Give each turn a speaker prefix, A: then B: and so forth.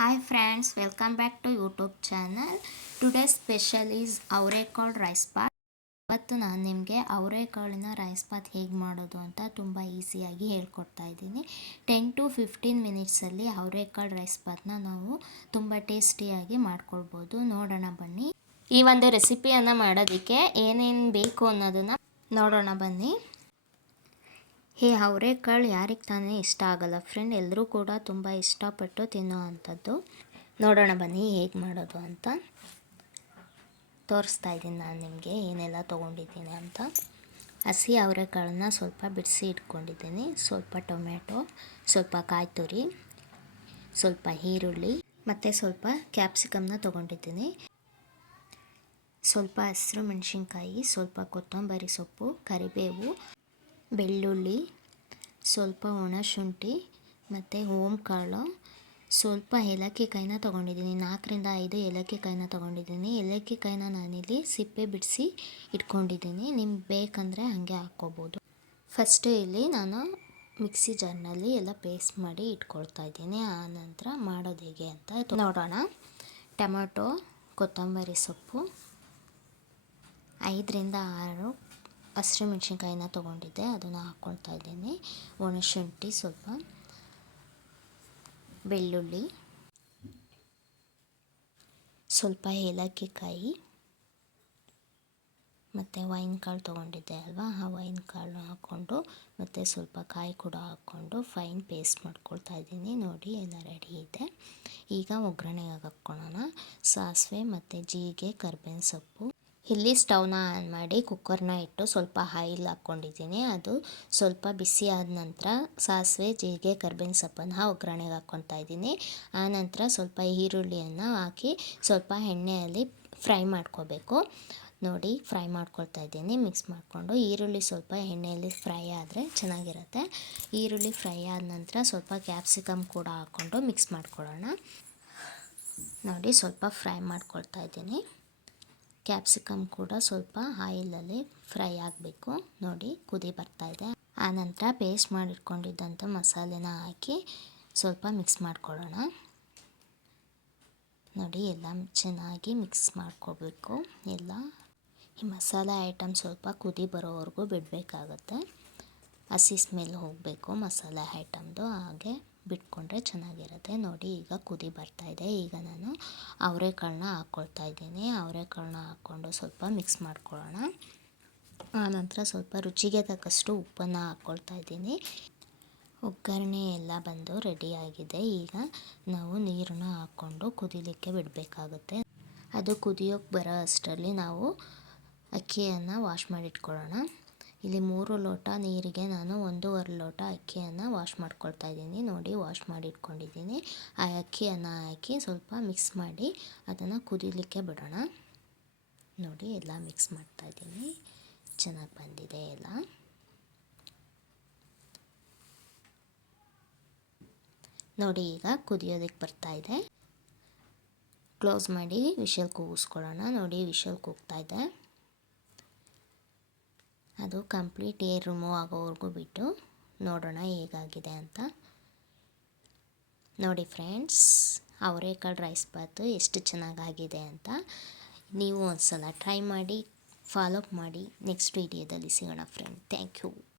A: Hi friends welcome back to YouTube channel today special is ಅವರೆಕಾಳು rice bath ಇವತ್ತು ನಾನು ನಿಮಗೆ ಅವರೆಕಾಳಿನ ರೈಸ್ ಬಾತ್ ಹೇಗೆ ಮಾಡೋದು ಅಂತ ತುಂಬ ಈಸಿಯಾಗಿ ಹೇಳ್ಕೊಡ್ತಾ ಇದ್ದೀನಿ. ಟೆನ್ ಟು ಫಿಫ್ಟೀನ್ ಮಿನಿಟ್ಸಲ್ಲಿ ಅವರೆಕಾಳು ರೈಸ್ ಬಾತ್ನ ನಾವು ತುಂಬ ಟೇಸ್ಟಿಯಾಗಿ ಮಾಡ್ಕೊಳ್ಬೋದು. ನೋಡೋಣ ಬನ್ನಿ. ಈ ಒಂದು ರೆಸಿಪಿಯನ್ನು ಮಾಡೋದಕ್ಕೆ ಏನೇನು ಬೇಕು ಅನ್ನೋದನ್ನು ನೋಡೋಣ ಬನ್ನಿ. ಈ ಅವರೆಕಾಳು ಯಾರಿಗೆ ತಾನೇ ಇಷ್ಟ ಆಗಲ್ಲ. ಫ್ರೆಂಡ್ ಎಲ್ಲರೂ ಕೂಡ ತುಂಬ ಇಷ್ಟಪಟ್ಟು ತಿನ್ನೋ ಅಂಥದ್ದು. ನೋಡೋಣ ಬನ್ನಿ, ಹೇಗೆ ಮಾಡೋದು ಅಂತ. ತೋರಿಸ್ತಾ ಇದ್ದೀನಿ ನಾನು ನಿಮಗೆ, ಏನೆಲ್ಲ ತೊಗೊಂಡಿದ್ದೀನಿ ಅಂತ. ಹಸಿ ಅವರೆಕಾಳನ್ನ ಸ್ವಲ್ಪ ಬಿಡಿಸಿ ಇಟ್ಕೊಂಡಿದ್ದೀನಿ. ಸ್ವಲ್ಪ ಟೊಮೆಟೊ ಸ್ವಲ್ಪ ಕಾಯಿ ತುರಿ ಸ್ವಲ್ಪ ಈರುಳ್ಳಿ, ಮತ್ತು ಸ್ವಲ್ಪ ಕ್ಯಾಪ್ಸಿಕಮ್ನ ತೊಗೊಂಡಿದ್ದೀನಿ. ಸ್ವಲ್ಪ ಹಸಿರು ಮೆಣಸಿನ್ಕಾಯಿ, ಸ್ವಲ್ಪ ಕೊತ್ತಂಬರಿ ಸೊಪ್ಪು, ಕರಿಬೇವು, ಬೆಳ್ಳುಳ್ಳಿ ಸ್ವಲ್ಪ ಒಣಶುಂಠಿ ಮತ್ತು ಓಂ ಕಾಳು, ಸ್ವಲ್ಪ ಏಲಕ್ಕಿ ಕಾಯಿನ ತೊಗೊಂಡಿದ್ದೀನಿ. ನಾಲ್ಕರಿಂದ ಐದು ಏಲಕ್ಕಿ ಕಾಯಿನ ತೊಗೊಂಡಿದ್ದೀನಿ. ಏಲಕ್ಕಿ ಕಾಯಿನ ನಾನಿಲ್ಲಿ ಸಿಪ್ಪೆ ಬಿಡಿಸಿ ಇಟ್ಕೊಂಡಿದ್ದೀನಿ. ನಿಮ್ಗೆ ಬೇಕಂದರೆ ಹಾಗೆ ಹಾಕ್ಕೋಬೋದು. ಫಸ್ಟು ಇಲ್ಲಿ ನಾನು ಮಿಕ್ಸಿ ಜಾರ್ನಲ್ಲಿ ಎಲ್ಲ ಪೇಸ್ಟ್ ಮಾಡಿ ಇಟ್ಕೊಳ್ತಾ ಇದ್ದೀನಿ. ಆನಂತರ ನಂತರ ಮಾಡೋದು ಹೇಗೆ ಅಂತ ನೋಡೋಣ. ಟೊಮೊಟೊ, ಕೊತ್ತಂಬರಿ ಸೊಪ್ಪು, ಐದರಿಂದ ಆರು ಹಸಿರು ಮೆಣಸಿನ್ಕಾಯಿನ ತೊಗೊಂಡಿದ್ದೆ, ಅದನ್ನು ಹಾಕ್ಕೊಳ್ತಾ ಇದ್ದೀನಿ. ಒಣಶುಂಠಿ ಸ್ವಲ್ಪ, ಬೆಳ್ಳುಳ್ಳಿ, ಸ್ವಲ್ಪ ಏಲಕ್ಕಿ ಕಾಯಿ ಮತ್ತು ವೈನ್ ಕಾಳು ತೊಗೊಂಡಿದ್ದೆ ಅಲ್ವಾ? ಆ ವೈನ್ ಕಾಳು ಹಾಕ್ಕೊಂಡು ಮತ್ತು ಸ್ವಲ್ಪ ಕಾಯಿ ಕೂಡ ಹಾಕ್ಕೊಂಡು ಫೈನ್ ಪೇಸ್ಟ್ ಮಾಡ್ಕೊಳ್ತಾ ಇದ್ದೀನಿ. ನೋಡಿ, ಎಲ್ಲ ರೆಡಿ ಇದೆ. ಈಗ ಒಗ್ಗರಣೆಗೆ ಹಾಕ್ಕೊಳ್ಳೋಣ ಸಾಸಿವೆ ಮತ್ತು ಜೀರಿಗೆ, ಕರ್ಬೇವಿನ ಸೊಪ್ಪು. ಇಲ್ಲಿ ಸ್ಟವ್ನ ಆನ್ ಮಾಡಿ ಕುಕ್ಕರ್ನ ಇಟ್ಟು ಸ್ವಲ್ಪ ಆಯಿಲ್ ಹಾಕ್ಕೊಂಡಿದ್ದೀನಿ. ಅದು ಸ್ವಲ್ಪ ಬಿಸಿ ಆದ ನಂತರ ಸಾಸಿವೆ, ಜೀರಿಗೆ, ಕರ್ಬೇವಿನ ಸೊಪ್ಪನ್ನು ಒಗ್ಗರಣೆಗೆ ಹಾಕ್ಕೊತಾ ಇದ್ದೀನಿ. ಆನಂತರ ಸ್ವಲ್ಪ ಈರುಳ್ಳಿಯನ್ನು ಹಾಕಿ ಸ್ವಲ್ಪ ಎಣ್ಣೆಯಲ್ಲಿ ಫ್ರೈ ಮಾಡ್ಕೋಬೇಕು. ನೋಡಿ, ಫ್ರೈ ಮಾಡ್ಕೊಳ್ತಾ ಇದ್ದೀನಿ, ಮಿಕ್ಸ್ ಮಾಡಿಕೊಂಡು. ಈರುಳ್ಳಿ ಸ್ವಲ್ಪ ಎಣ್ಣೆಯಲ್ಲಿ ಫ್ರೈ ಆದರೆ ಚೆನ್ನಾಗಿರುತ್ತೆ. ಈರುಳ್ಳಿ ಫ್ರೈ ಆದ ನಂತರ ಸ್ವಲ್ಪ ಕ್ಯಾಪ್ಸಿಕಮ್ ಕೂಡ ಹಾಕ್ಕೊಂಡು ಮಿಕ್ಸ್ ಮಾಡ್ಕೊಳ್ಳೋಣ. ನೋಡಿ, ಸ್ವಲ್ಪ ಫ್ರೈ ಮಾಡ್ಕೊಳ್ತಾ ಇದ್ದೀನಿ. ಕ್ಯಾಪ್ಸಿಕಮ್ ಕೂಡ ಸ್ವಲ್ಪ ಆಯಿಲಲ್ಲಿ ಫ್ರೈ ಆಗಬೇಕು. ನೋಡಿ, ಕುದಿ ಬರ್ತಾ ಇದೆ. ಆನಂತರ ಪೇಸ್ಟ್ ಮಾಡಿಟ್ಕೊಂಡಿದ್ದಂಥ ಮಸಾಲೆನ ಹಾಕಿ ಸ್ವಲ್ಪ ಮಿಕ್ಸ್ ಮಾಡ್ಕೊಳ್ಳೋಣ. ನೋಡಿ, ಎಲ್ಲ ಚೆನ್ನಾಗಿ ಮಿಕ್ಸ್ ಮಾಡ್ಕೋಬೇಕು. ಎಲ್ಲ ಈ ಮಸಾಲೆ ಐಟಮ್ ಸ್ವಲ್ಪ ಕುದಿ ಬರೋವರೆಗೂ ಬಿಡಬೇಕಾಗತ್ತೆ. ಹಸಿ ಸ್ಮೆಲ್ ಹೋಗಬೇಕು ಮಸಾಲೆ ಐಟಮ್ದು, ಹಾಗೆ. ಬಿಟ್ಕೊಂಡ್ರೆ ಚೆನ್ನಾಗಿರುತ್ತೆ. ನೋಡಿ, ಈಗ ಕುದಿ ಬರ್ತಾ ಇದೆ. ಈಗ ನಾನು ಅವರೆಕಾಳನ್ನ ಹಾಕ್ಕೊಳ್ತಾ ಇದ್ದೀನಿ. ಅವರೆಕಾಳನ್ನ ಹಾಕ್ಕೊಂಡು ಸ್ವಲ್ಪ ಮಿಕ್ಸ್ ಮಾಡ್ಕೊಳ್ಳೋಣ. ಆನಂತರ ಸ್ವಲ್ಪ ರುಚಿಗೆ ತಕ್ಕಷ್ಟು ಉಪ್ಪನ್ನು ಹಾಕ್ಕೊಳ್ತಾ ಇದ್ದೀನಿ. ಒಗ್ಗರಣೆ ಎಲ್ಲ ಬಂದು ರೆಡಿಯಾಗಿದೆ ಈಗ ನಾವು ನೀರನ್ನ ಹಾಕ್ಕೊಂಡು ಕುದಿಲಿಕ್ಕೆ ಬಿಡಬೇಕಾಗುತ್ತೆ. ಅದು ಕುದಿಯೋಕ್ಕೆ ಬರೋ ಅಷ್ಟರಲ್ಲಿ ನಾವು ಅಕ್ಕಿಯನ್ನು ವಾಶ್ ಮಾಡಿಟ್ಕೊಳ್ಳೋಣ. ಇಲ್ಲಿ ಮೂರು ಲೋಟ ನೀರಿಗೆ ನಾನು ಒಂದೂವರೆ ಲೋಟ ಅಕ್ಕಿಯನ್ನು ವಾಶ್ ಮಾಡ್ಕೊಳ್ತಾ ಇದ್ದೀನಿ. ನೋಡಿ ವಾಶ್ ಮಾಡಿ ಇಟ್ಕೊಂಡಿದ್ದೀನಿ. ಆ ಅಕ್ಕಿಯನ್ನು ಹಾಕಿ ಸ್ವಲ್ಪ ಮಿಕ್ಸ್ ಮಾಡಿ ಅದನ್ನು ಕುದಿಲಿಕ್ಕೆ ಬಿಡೋಣ. ನೋಡಿ, ಎಲ್ಲ ಮಿಕ್ಸ್ ಮಾಡ್ತಾ ಇದ್ದೀನಿ. ಚೆನ್ನಾಗಿ ಬಂದಿದೆ ಎಲ್ಲ. ನೋಡಿ, ಈಗ ಕುದಿಯೋದಕ್ಕೆ ಬರ್ತಾ ಇದೆ. ಕ್ಲೋಸ್ ಮಾಡಿ ವಿಷಲ್ ಕೂಗಿಸ್ಕೊಳ್ಳೋಣ ನೋಡಿ, ವಿಷಲ್ ಕೂಗ್ತಾ ಇದೆ. ಅದು ಕಂಪ್ಲೀಟ್ ಏರ್ ರಿಮೂವ್ ಆಗೋವರೆಗೂ ಬಿಟ್ಟು ನೋಡೋಣ ಹೇಗಾಗಿದೆ ಅಂತ. ನೋಡಿ ಫ್ರೆಂಡ್ಸ್ ಅವರೇಕಾಳು ರೈಸ್ ಬಾತು ಎಷ್ಟು ಚೆನ್ನಾಗಾಗಿದೆ ಅಂತ. ನೀವು ಒಂದು ಸಲ ಟ್ರೈ ಮಾಡಿ, ಫಾಲೋ ಮಾಡಿ, ನೆಕ್ಸ್ಟ್ ವಿಡಿಯೋದಲ್ಲಿ ಸಿಗೋಣ ಫ್ರೆಂಡ್. Thank you.